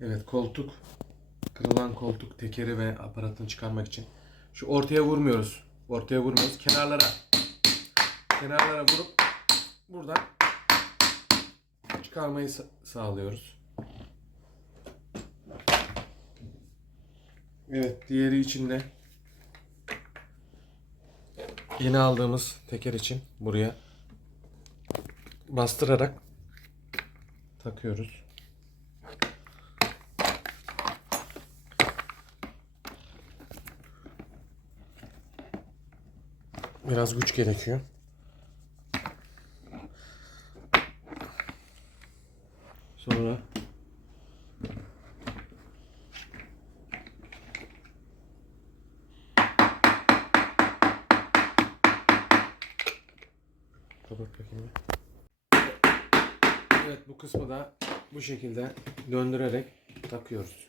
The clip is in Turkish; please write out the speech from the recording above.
Evet koltuk. Kırılan koltuk tekeri ve aparatını çıkarmak için. Şu ortaya vurmuyoruz. Ortaya vurmuyoruz. Kenarlara. Kenarlara vurup buradan çıkarmayı sa- sağlıyoruz. Evet diğeri için de yeni aldığımız teker için buraya bastırarak takıyoruz. Biraz güç gerekiyor. Sonra Kapat bakayım. bir. Evet bu kısmı da bu şekilde döndürerek takıyoruz.